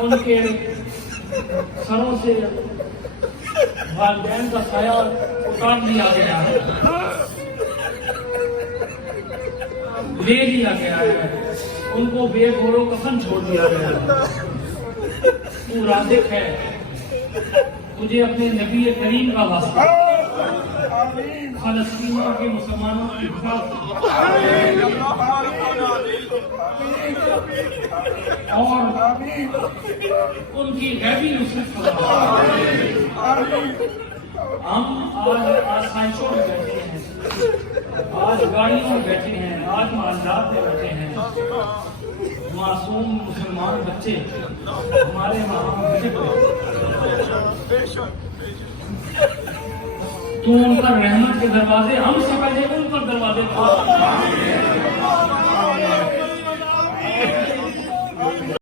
ان کے سروں سے والدین کا سایہ اتار لیا گیا ہے، لے لیا گیا ہے، ان کو بے گور و کفن چھوڑ دیا گیا ہے۔ تو رازق ہے، مجھے اپنے نبی کریم کا واسطہ فلسطینیوں کے مسلمانوں کی حفاظت اور ان کی غیبی نصرت فرما۔ ہم آج آسائشوں میں بیٹھے ہیں، آج گاڑیوں میں بیٹھے ہیں، آج معاملات میں بیٹھے ہیں، معصوم مسلمان بچے ہمارے وہاں وزٹ کرتے، تو ان پر رحمت کے دروازے ہم سے پہلے ان پر دروازے کھول